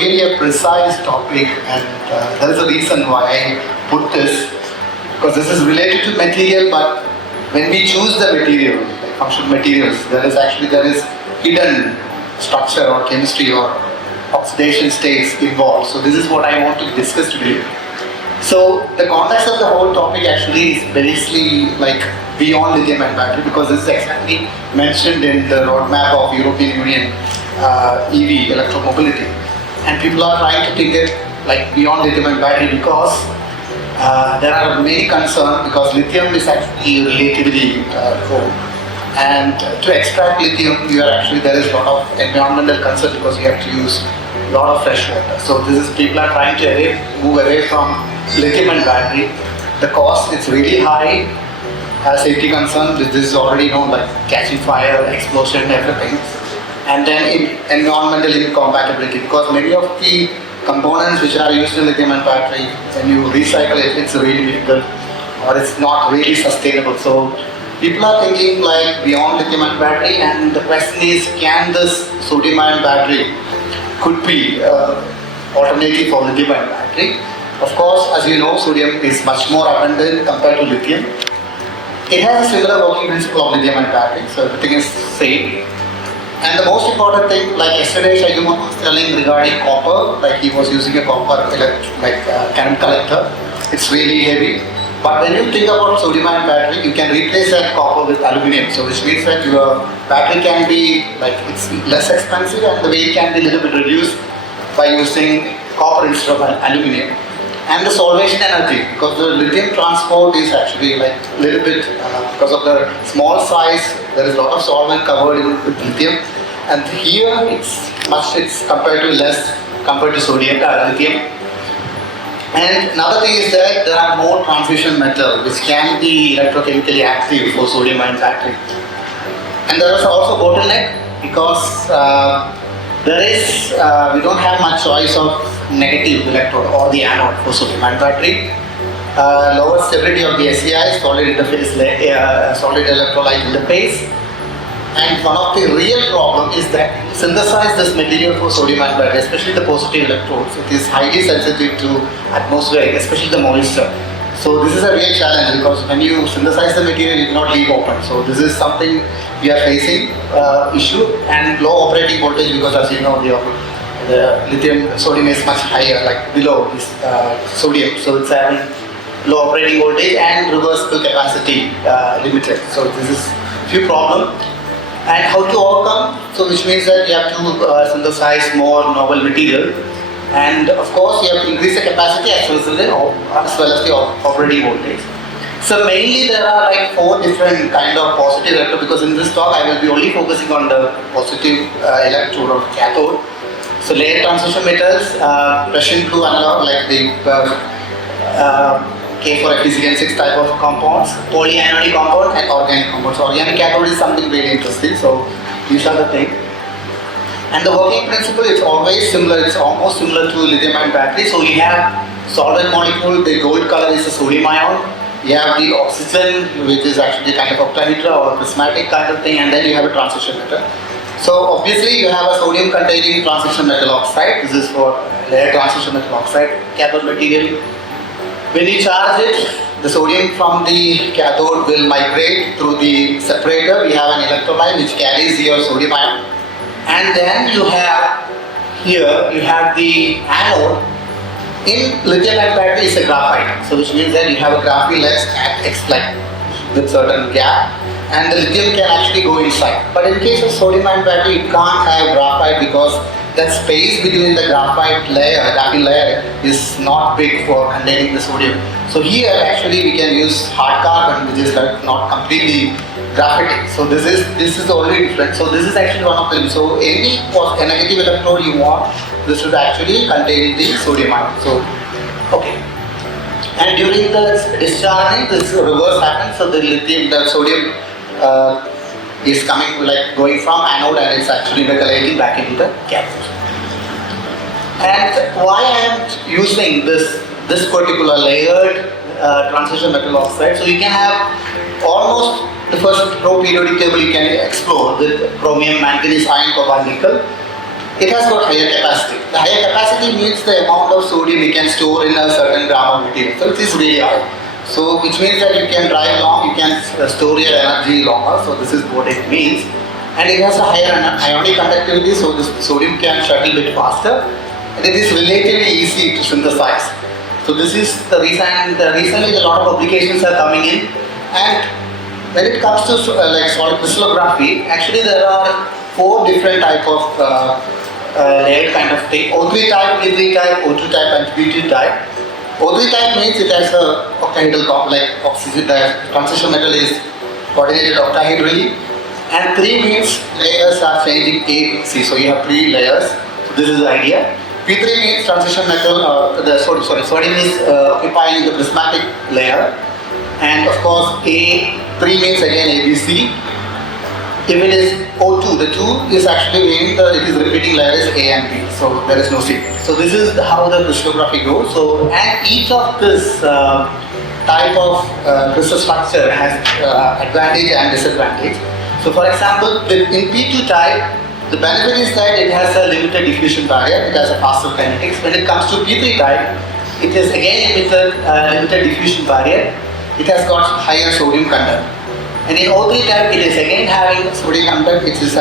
really a precise topic, and there is a reason why I put this, because this is related to material, but when we choose the material, like functional materials, there is hidden structure or chemistry or oxidation states involved. So this is what I want to discuss today. So the context of the whole topic actually is basically like beyond lithium-ion battery, because this is exactly mentioned in the roadmap of European Union EV, electromobility. And people are trying to take it like beyond lithium-ion battery because there are many concerns, because lithium is actually relatively low. And to extract lithium, there is a lot of environmental concern because you have to use a lot of fresh water. So people are trying to move away from lithium-ion battery. The cost is really high. Safety concerns, this is already known, like catching fire, explosion, everything. And then environmental incompatibility, because many of the components which are used in lithium-ion battery, when you recycle it, it's really difficult or it's not really sustainable. So people are thinking like beyond lithium-ion battery, and the question is, can this sodium-ion battery could be alternative for lithium-ion battery? Of course, as you know, sodium is much more abundant compared to lithium. It has a similar working principle of lithium-ion battery, so everything is same. And the most important thing, like yesterday Shaikumar was telling regarding copper, like he was using a copper current collector. It's really heavy. But when you think about sodium-ion battery, you can replace that copper with aluminum. So which means that your battery can be it's less expensive, and the weight can be a little bit reduced by using copper instead of aluminum. And the solvation energy, because the lithium transport is actually like a little bit, because of the small size, there is a lot of solvent covered with lithium. And here it's compared to less compared to lithium. And another thing is that there are more transition metals which can be electrochemically active for sodium-ion battery. And there is also bottleneck, because we don't have much choice of negative electrode or the anode for sodium-ion battery. Lower stability of the SEI, solid electrolyte interface. And one of the real problem is that synthesize this material for sodium-ion battery, especially the positive electrodes. It is highly sensitive to atmospheric, especially the moisture. So this is a real challenge, because when you synthesize the material, you cannot leave open. So this is something we are facing issue, and low operating voltage, because as you know, the lithium sodium is much higher, like below this sodium. So it's having low operating voltage and reversible capacity limited. So this is few problem. And how to overcome? So which means that you have to synthesize more novel material, and of course you have to increase the capacity as well as the operating voltage. So mainly there are like 4 different kind of positive electrode, because in this talk I will be only focusing on the positive electrode or cathode. So layered transition metals, Prussian blue analog like the K4Fe6 type of compounds, polyionic compound and organic compounds. So organic cathode is something very interesting. So these are the things. And the working principle is always similar. It's almost similar to lithium-ion battery. So you have solvent molecule. The gold color is the sodium ion. You have the oxygen, which is actually kind of octahedra or prismatic kind of thing, and then you have a transition metal. So obviously you have a sodium containing transition metal oxide. This is for layered transition metal oxide cathode material. When you charge it, the sodium from the cathode will migrate through the separator. We have an electrolyte which carries your sodium ion. And then you have the anode. In lithium-ion battery is a graphite. So which means that you have a graphene-less X-like with certain gap. And the lithium can actually go inside. But in case of sodium-ion battery, you can't have graphite, because that space between the graphene layer is not big for containing the sodium. So here actually we can use hard carbon, which is not completely graphitic. So this is the only difference. So this is actually one of them. So any negative electrode you want, this should actually contain the sodium ion. So okay. And during the discharging, this reverse happens. So the sodium is going from anode, and it's actually percolating back into the cathode. And why I am using this particular layered transition metal oxide? So you can have almost the first row periodic table you can explore with chromium, manganese, iron, cobalt, nickel. it has got higher capacity. The higher capacity means the amount of sodium you can store in a certain gram of material. So it is really high. So which means that you can drive long, you can store your energy longer. So this is what it means. And it has a higher ionic conductivity, so the sodium can shuttle a bit faster. And it is relatively easy to synthesize. So this is the reason. Recently a lot of publications are coming in. And when it comes to like solid crystallography, actually there are 4 different type of layered kind of thing. O3 type, P3 type, O2 type and P2 type. O3 type means it has a octahedral like oxygen, the transition metal is coordinated octahedrally. And 3 means layers are changing A, C. So you have 3 layers. So this is the idea. P3 means transition metal, sodium is occupying the prismatic layer. And of course A3 means again ABC. If it is O2, the 2 is actually meaning that it is repeating layers A and B, so there is no C. So this is how the crystallography goes. So and each of this type of crystal structure has advantage and disadvantage. So for example, in P2 type, the benefit is that it has a limited diffusion barrier, it has a faster kinetics. When it comes to P3 type, it is again limited diffusion barrier, it has got higher sodium content. And in O3 type, it is again having sodium content, it is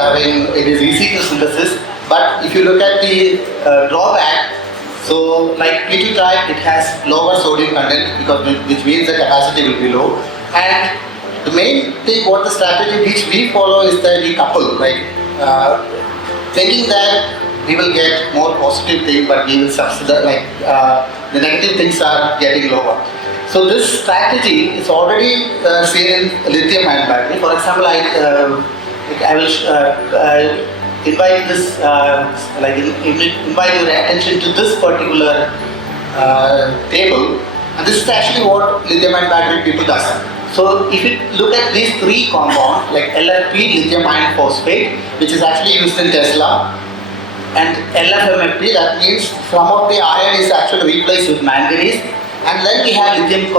easy to synthesis. But if you look at the drawback, so like P2 type, it has lower sodium content because which means the capacity will be low. And the main thing, what the strategy which we follow is that we couple, like thinking that we will get more positive thing, but we will subsidize, like the negative things are getting lower. So this strategy is already seen in lithium-ion battery. For example, I will invite this, invite your attention to this particular table, and this is actually what lithium-ion battery people does. So if you look at these 3 compounds, like LFP, lithium iron phosphate, which is actually used in Tesla, and LFMFP, that means some of the iron is actually replaced with manganese, and then we have lithium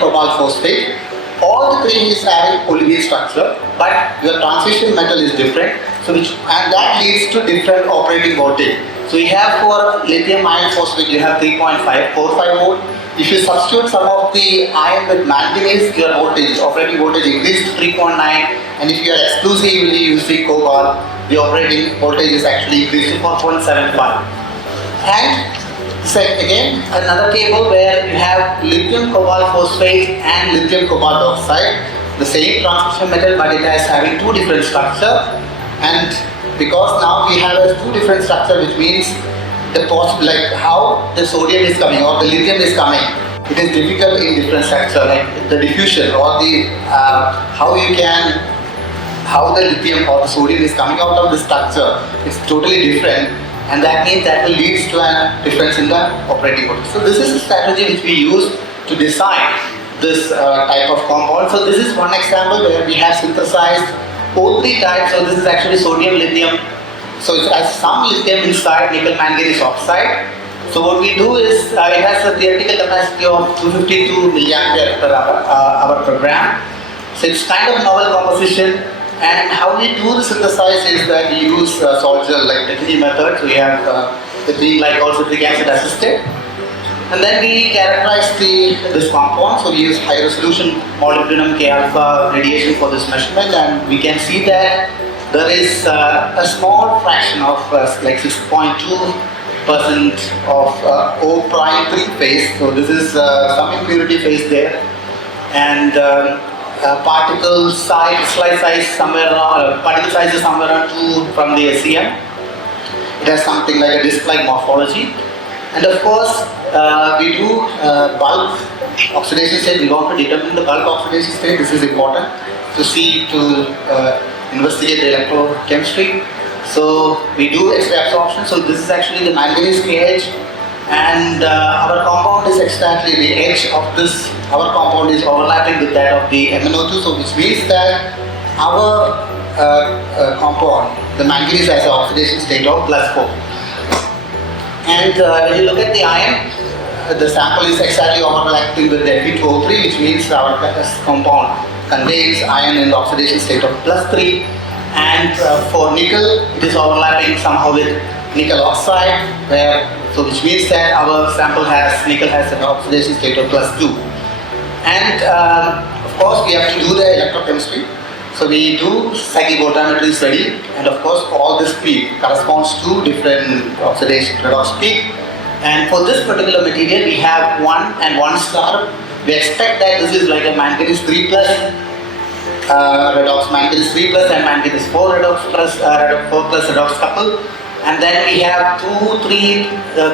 cobalt phosphate. All the 3 is having polymer structure, but your transition metal is different, so and that leads to different operating voltage. So you have for lithium iron phosphate, you have 3.45 volt. If you substitute some of the iron with manganese, your operating voltage increases to 3.9, and if you are exclusively using cobalt, the operating voltage is actually increased to 4.75. And again, another table where you have lithium cobalt phosphate and lithium cobalt oxide, the same transition metal, but it is having 2 different structure. And because now we have a 2 different structure, which means like how the sodium is coming or the lithium is coming, it is difficult in different structure, like the diffusion or the how the lithium or the sodium is coming out of the structure is totally different, and that means that will lead to a difference in the operating voltage. So this is a strategy which we use to design this type of compound. So this is one example where we have synthesized O3 type. So this is actually sodium lithium. So it has some lithium inside, nickel manganese oxide. So what we do is it has a theoretical capacity of 252 milliampere per hour per gram. So it's kind of novel composition. And how we do the synthesis is that we use salt gel like Ditty method. So we have the being like also citric acid assisted. And then we characterize this compound. So we use high resolution molybdenum K alpha radiation for this measurement, and we can see that there is a small fraction of like 6.2% of O prime 3 phase. So this is some impurity phase there, and particle size is somewhere around 2 from the SEM. It has something like a disc-like morphology, and of course we do bulk oxidation state. We want to determine the bulk oxidation state. This is important to investigate the electrochemistry. So we do X-ray absorption. So this is actually the manganese KH, and our compound is exactly the edge of this. Our compound is overlapping with that of the MnO2. So which means that our compound, the manganese, has an oxidation state of +4. And when you look at the iron, the sample is exactly overlapping with the Fe2O3, which means our compound contains iron in the oxidation state of +3. And for nickel, it is overlapping somehow with nickel oxide, which means that our sample nickel has an oxidation state of +2. And of course we have to do the electrochemistry. So we do cyclophotometry study, and of course all this peak corresponds to different oxidation redox peak. And for this particular material we have 1 and 1 star. We expect that this is like a manganese 3 plus redox, manganese 3 plus and manganese 4 redox plus 4 plus redox couple. And then we have 2, 3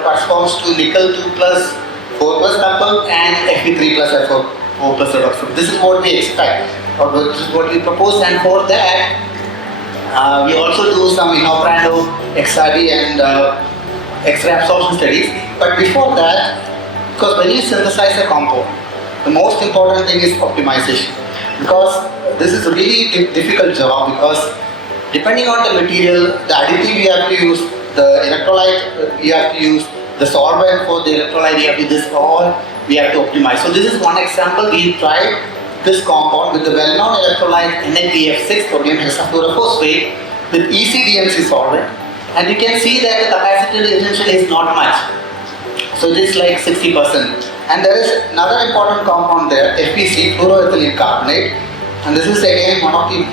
corresponds to nickel 2 plus 4 plus couple and Fe3 plus F4 plus redox. So this is what we expect, or this is what we propose, and for that we also do some inoperando, XRD and X-ray absorption studies. But before that, because when you synthesize a compound, the most important thing is optimization, because this is a really difficult job, because depending on the material, the additive you have to use, the electrolyte you have to use, the solvent for the electrolyte you have to use, this all we have to optimize. So this is one example. We tried this compound with the well-known electrolyte NaPF6, sodium hexafluorophosphate, with ECDMC solvent, and you can see that the capacitor retention is not much. So it is like 60%. And there is another important compound there, FEC, fluoroethylene carbonate, and this is again one of the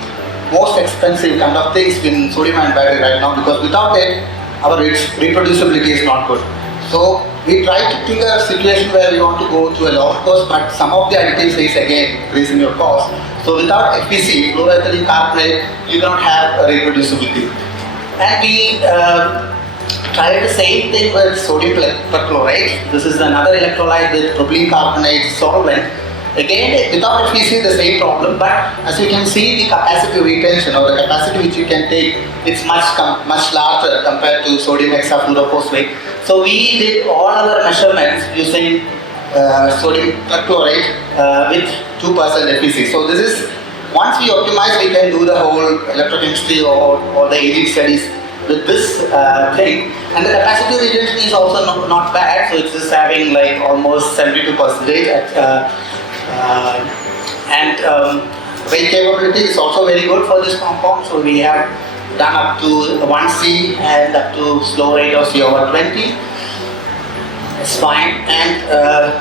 most expensive kind of things in sodium-ion battery right now, because without it, our reproducibility is not good. So we try to think a situation where we want to go to a lower cost, but some of the additives is again increasing your cost. So without FEC, fluoroethylene carbonate, you cannot have a reproducibility. And we tried the same thing with sodium perchlorate. This is another electrolyte with propylene carbonate solvent. Again, without FEC, the same problem, but as you can see, the capacity retention, or the capacity which you can take, it's much larger compared to sodium hexafluorophosphate. So we did all our measurements using sodium perchlorate with 2% FEC. So this is, once we optimize, we can do the whole electrochemistry or the aging studies with this thing. And the capacity retention is also not bad, so it's just having like almost 72%. Weight capability is also very good for this compound, so we have done up to 1C and up to slow rate of C over 20. It's fine. And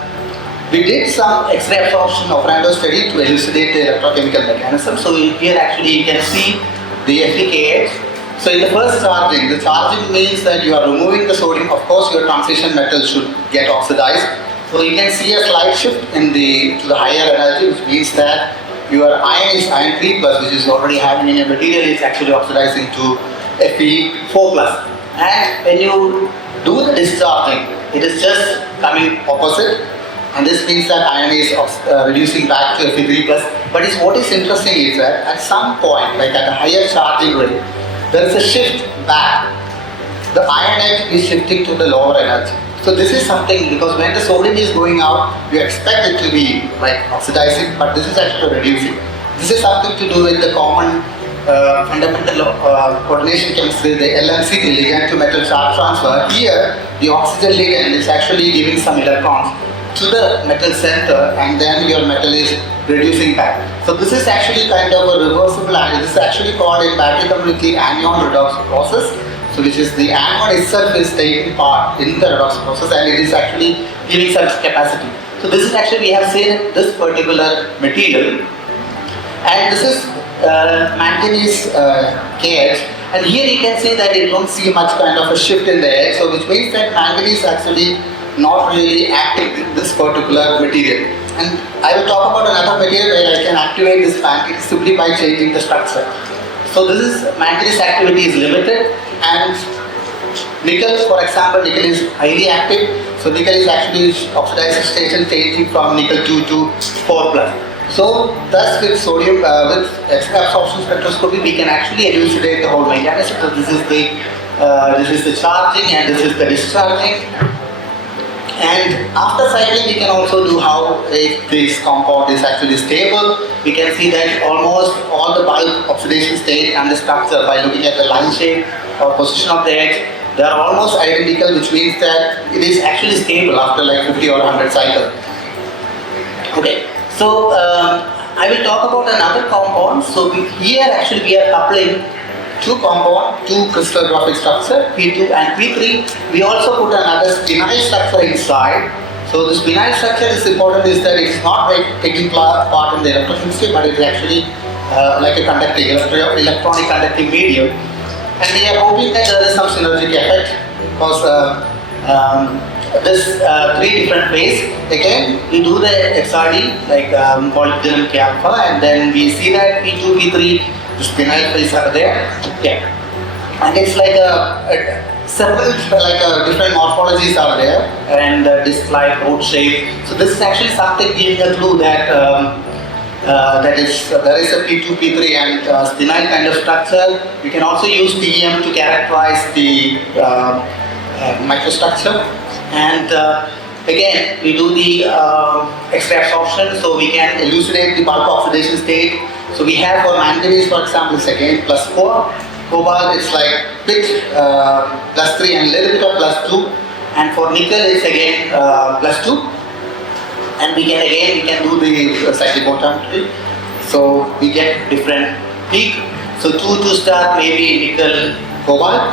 we did some X-ray absorption operando study to elucidate the electrochemical mechanism. So here actually you can see the FeKH. So in the first charging, the charging means that you are removing the sodium. Of course, your transition metal should get oxidized. So you can see a slight shift to the higher energy, which means that your ion is iron 3 plus, which is already having in your material, is actually oxidizing to Fe4 plus. And when you do the discharging, it is just coming opposite, and this means that ion is reducing back to Fe3 plus. But what is interesting is that at some point, like at a higher charging rate, there is a shift back. The ion edge is shifting to the lower energy. So this is something, because when the sodium is going out, you expect it to be like oxidizing, but this is actually reducing. This is something to do with the common fundamental coordination chemistry, the LNC, the ligand to metal charge transfer. Here, the oxygen ligand is actually giving some electrons to the metal center, and then your metal is reducing back. So this is actually kind of a reversible, and this is actually called in battery community anion redox process. So which is the anion itself is taking part in the redox process, and it is actually giving such capacity. So this is actually, we have seen this particular material, and this is manganese KH, and here you can see that you don't see much kind of a shift in the edge, so which means that manganese actually not really active in this particular material. And I will talk about another material where I can activate this manganese simply by changing the structure. So this is manganese activity is limited, and nickel, for example, nickel is highly active. So nickel is actually oxidation station changing from nickel 2 to 4 plus. So thus with sodium, with X-ray absorption spectroscopy, we can actually elucidate the whole mechanism. So this is the charging, and this is the discharging. And after cycling, we can also do how this compound is actually stable. We can see that almost all the bulk oxidation state and the structure, by looking at the line shape or position of the edge, they are almost identical, which means that it is actually stable after like 50 or 100 cycles. Okay, so I will talk about another compound. So here actually we are coupling two compound, two crystallographic structure, P2 and P3. We also put another spinal structure inside. So the spinal structure is important is that it's not like taking part in the electrochemistry, but it's actually like a conducting, electronic conducting medium. And we are hoping that there is some synergic effect because this three different ways. Again, we do the XRD like molybdenum alpha, and then we see that P2, P3, the spinal phase are there. Yeah, and it's like several different morphologies are there, and disc-like root shape. So this is actually something giving a clue that there is a P2, P3 and spinal kind of structure. We can also use TEM to characterize the microstructure. And again, we do the X-ray absorption, so we can elucidate the bulk oxidation state. So we have for manganese, for example, it's again +4. Cobalt, it's like bit +3 and a little bit of +2. And for nickel, it's again +2. And we can do the cyclophotometry. So we get different peak. So 2 star maybe nickel cobalt,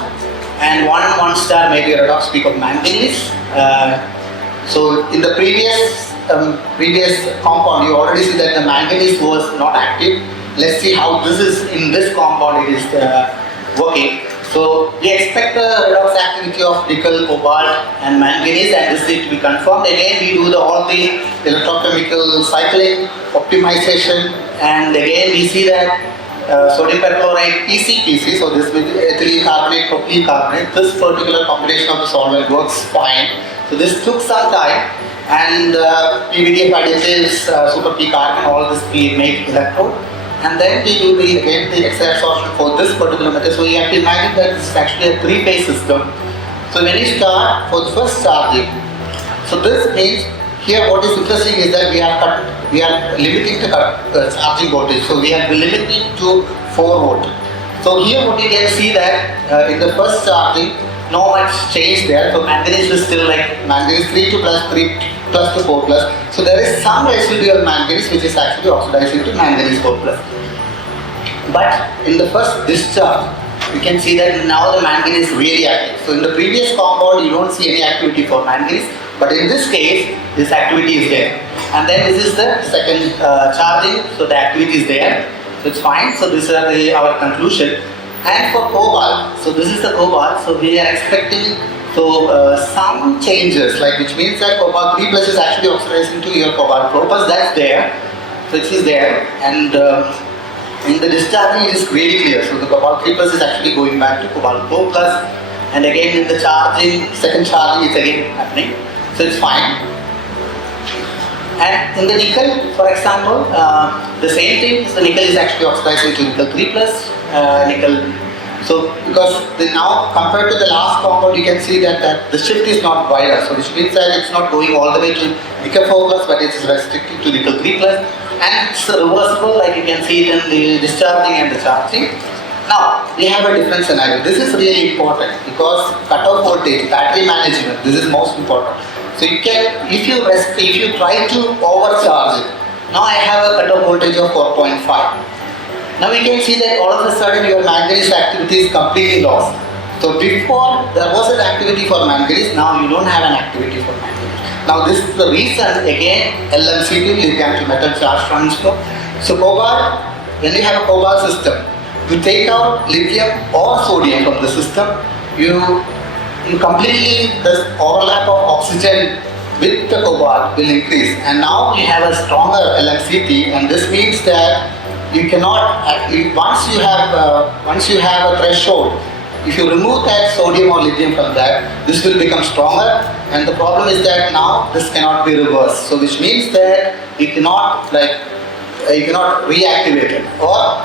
and 1 star maybe a redox peak of manganese. So in the previous compound, you already see that the manganese was not active. Let's see how this is in this compound it is working. So we expect the redox activity of nickel, cobalt and manganese, and this need to be confirmed. Again, we do all the electrochemical cycling, optimization, and again we see that sodium perchloride ECPC, so this with ethylene carbonate, propylene carbonate, this particular combination of the solvent works fine. So this took some time, and PVDF additives, super P carbon, all this we make electrode. And then we do the X-ray absorption for this particular method. So you have to imagine that this is actually a three-phase system. So when you start for the first charging, so this means here what is interesting is that we are limiting the charging voltage. So we are limiting to 4 volt. So here what you can see that in the first charging, no much change there. So manganese is still like manganese 3 to plus 3 plus to 4 plus. So there is some residual manganese which is actually oxidizing to manganese 4 plus. But in the first discharge, you can see that now the manganese is really active. So in the previous compound, you don't see any activity for manganese, but in this case, this activity is there. And then this is the second charging, so the activity is there. So it's fine. So this is our conclusion. And for cobalt, so this is the cobalt, so we are expecting some changes, like which means that cobalt 3 plus is actually oxidizing to your cobalt 4 plus, that's there, so it is there, and in the discharging it is really clear, so the cobalt 3 plus is actually going back to cobalt 4 plus, and again in the charging, second charging is again happening, so it's fine. And in the nickel, for example, the same thing, so nickel is actually oxidizing to nickel 3 plus, nickel. So because now compared to the last compound, you can see that the shift is not wider, so which means that it's not going all the way to nickel 4 plus, but it is restricted to nickel 3 plus, and it's reversible, like you can see it in the discharging and the charging. Now we have a different scenario. This is really important because cutoff voltage, battery management, this is most important. So you can, if you try to overcharge it, now I have a cutoff voltage of 4.5. Now we can see that all of a sudden your manganese activity is completely lost. So before there was an activity for manganese, now you don't have an activity for manganese. Now this is the reason again LMCT, lithium to metal charge transfer. So cobalt, when you have a cobalt system, you take out lithium or sodium from the system, you completely, the overlap of oxygen with the cobalt will increase, and now you have a stronger LMCT, and this means that you cannot, once you have a threshold, if you remove that sodium or lithium from that, this will become stronger, and the problem is that now this cannot be reversed. So which means that you cannot reactivate it. Or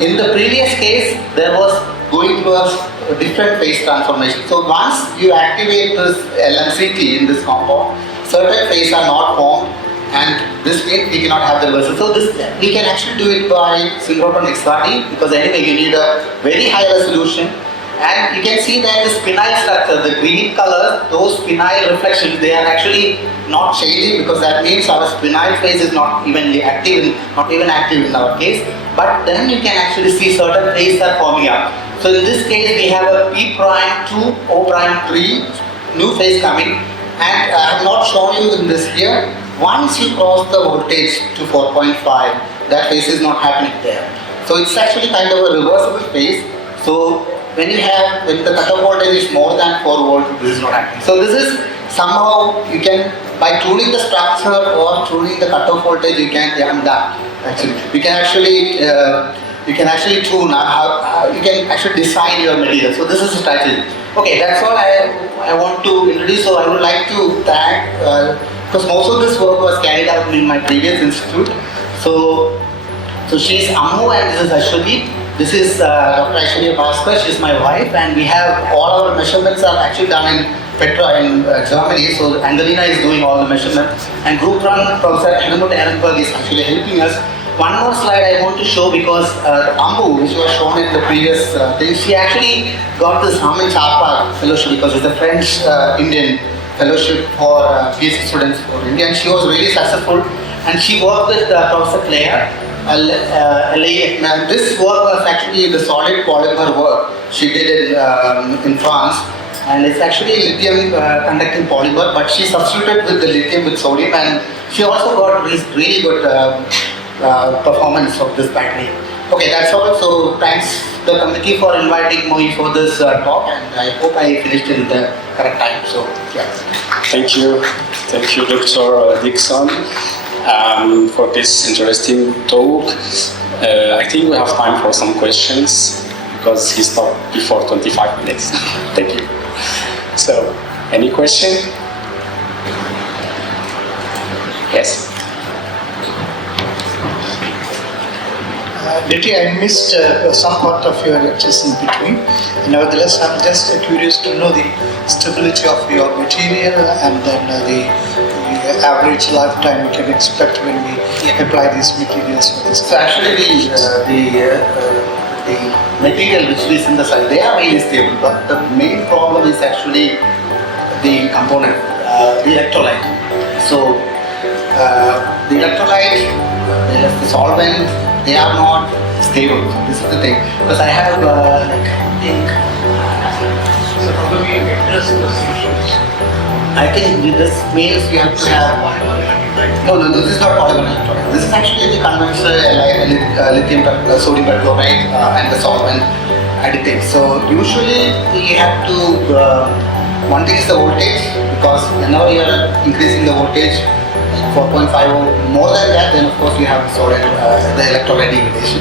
in the previous case, there was going through a different phase transformation. So once you activate this LMCT in this compound, certain phases are not formed, and this means we cannot have the reversal. So this we can actually do it by synchrotron XRD, because anyway you need a very high resolution, and you can see that the spinal structure, the green color, those spinal reflections, they are actually not changing, because that means our spinal phase is not even active in our case. But then you can actually see certain phases are forming up. So in this case, we have a P prime 2, O prime 3, new phase coming, and I have not shown you in this here. Once you cross the voltage to 4.5, that phase is not happening there. So it's actually kind of a reversible phase. So when the cutoff voltage is more than 4 volts, this is not happening. So this is somehow you can, by tuning the structure or tuning the cutoff voltage, you can done actually. You can actually tune how you can actually design your material. So this is a strategy. Okay, that's all I want to introduce. So I would like to thank, because most of this work was carried out in my previous institute. So she's Ammu and this is Ashwati. This is Dr. Aishwarya Bhaskar, she's my wife, and we have all our measurements are actually done in Petra in Germany. So Angelina is doing all the measurements, and Group Run Professor Helmut Ehrenberg is actually helping us. One more slide I want to show, because Ambu, which was shown in the previous thing, she actually got this IFCPAR fellowship because it's a French-Indian fellowship for PhD students for India, and she was really successful. And she worked with Professor Claire. This work was actually the solid polymer work she did in France, and it's actually lithium conducting polymer, but she substituted with the lithium with sodium, and she also got this really good performance of this battery. Okay, that's all. So thanks the committee for inviting me for this talk, and I hope I finished in the correct time. So yeah. Thank you, Dr. Dixon. For this interesting talk. I think we have time for some questions because he stopped before 25 minutes. Thank you. So, any question? Yes. Ditty, I missed some part of your lectures in between. Nevertheless, I'm just curious to know the stability of your material and then the average lifetime we can expect when we apply these materials for this. So actually the material which we synthesize, they are really stable, but the main problem is actually the component, the electrolyte. So the electrolyte, the solvent, they are not stable. This is the thing. Because I have I think with this means we have to have. No, this is not polymer electrolyte. This is actually the conventional lithium sodium perchloride and the solvent additive. So usually we have to. One thing is the voltage, because whenever you are increasing the voltage 4.5 or more than that, then of course you have solid the electrolyte degradation.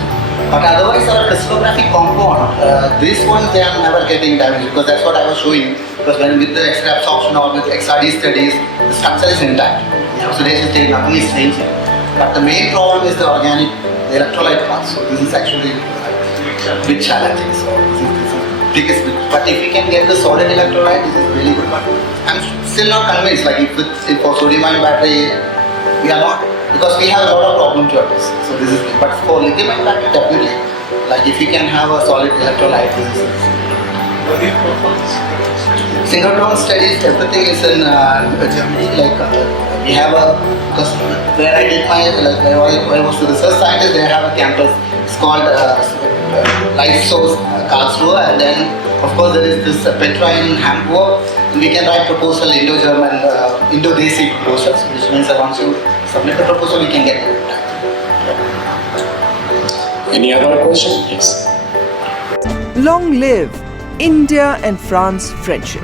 But otherwise our crystallographic compound, these ones they are never getting damaged, because that's what I was showing. Because when with the X-ray absorption or with XRD studies, the structure is intact. The oxidation state, nothing is changing. But the main problem is the organic, the electrolyte part. So this is actually a bit challenging. So this is biggest bit. But if we can get the solid electrolyte, this is really good. But I'm still not convinced. Like if for sodium-ion battery, we are not, because we have a lot of problem to address. So this is. But for lithium-ion battery, definitely. Like if you can have a solid electrolyte, this is. Synchrotron studies, everything is in Germany. Like we have a, because where I did my, I was the research scientist, they have a campus. It's called Life Source Karlsruhe, and then of course there is this Petra in Hamburg. And we can write proposal Indo-German, Indo-Desi proposals, which means that once you submit the proposal, we can get it. Any other question? Yes. Long live India and France friendship.